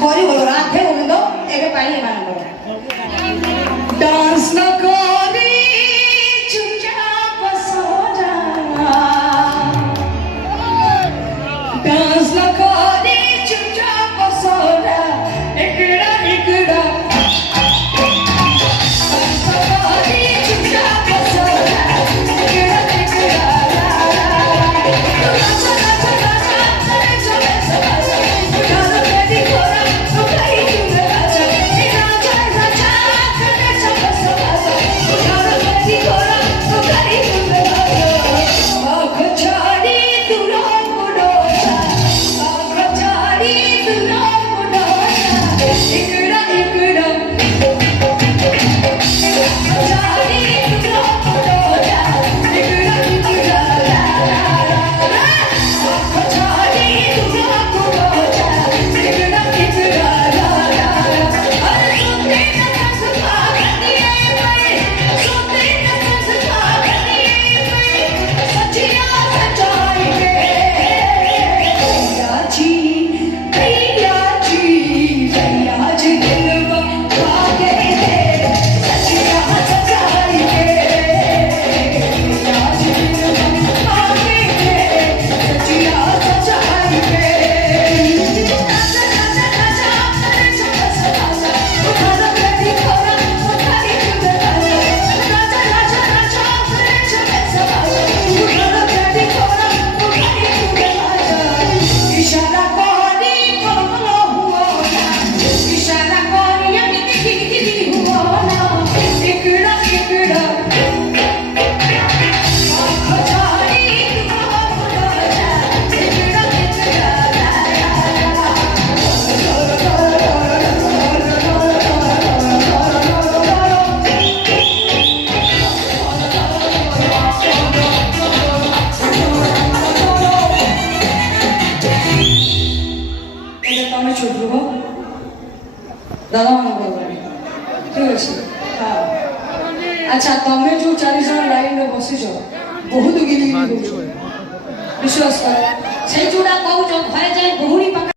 हरि बोल राधे गोविंद एबे पाई एमानकर डांस न करी चुपचाप सो जा डांस न करी चुपचाप सो जा एकड़ा एकड़ा दादा मन ठीक अच्छे हाँ अच्छा तुम्हें जो 40 जन लाइन में बसीच बहुत गिरी विश्वास कर से जोड़ा कहूँ घरे जाए बहुरी